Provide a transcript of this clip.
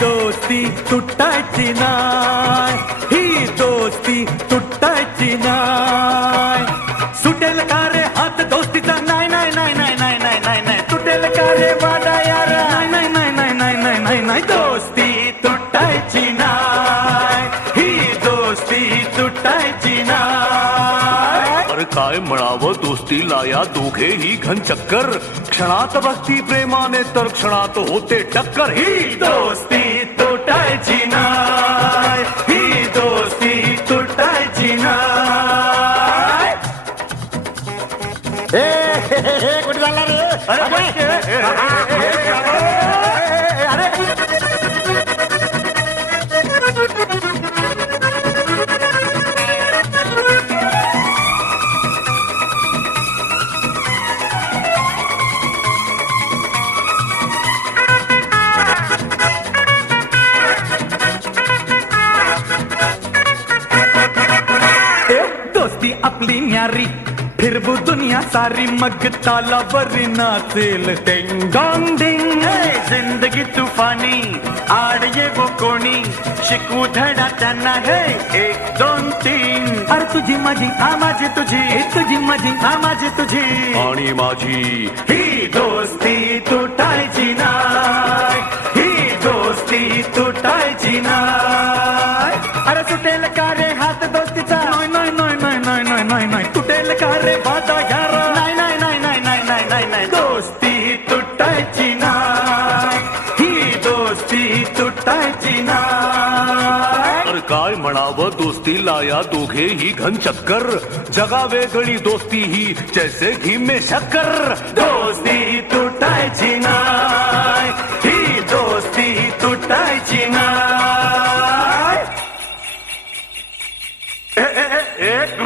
दोस्ती तुटायची नाय, ही दोस्ती तुटायची नाय. सुटेल का रे हात दोस्तीचा, नाही नाही नाही नाही नाही नाही नाही नाही. तुटेल का रे वाडा यार, नाही नाही नाही नाही नाही नाही नाही नाही. दोस्ती तुटायची नाय, ही दोस्ती तुटायची नाय. अरे काय म्हणावं दोस्तीला या दोघेही घन चक्कर. क्षणात भक्ती प्रेमाने तर क्षणात होते टक्कर. ही दोस्ती तुटायची नाय, ही दोस्ती तुटायची नाय. कुठे झाला रे? दोस्ती आपली न्यारी, फिरबू दुनिया सारी, मग तालावरी नाचेल टिंग डॉंग डिंग. जिंदगी तूफानी, आड ये वो कोणी, शिकू धडा त्यांना है 1 2 3. अरे तुझी माझी, हा माझी तुझी, तुझी माझी, हा माझी तुझी. आणि माझी ही दोस्ती तुटायची नाय, ही दोस्ती तुटायची नाय. अरे सुटेल का रे हात दोस्तीचा, नाही नाही नाही नाही नाही नाही नाही नाही. तुटेल का रे वादा यार, नाही नाही नाही नाही नाही नाही नाही नाही. दोस्ती तुटायची नाय, ही दोस्ती तुटायची नाय. अरे काय म्हणावं दोस्तीला या दोघेही घन चक्कर. जगा वेगळी दोस्ती ही जैसे घी में शक्कर. दोस्ती तुटायची नाय, ही दोस्ती तुटायची नाय. एक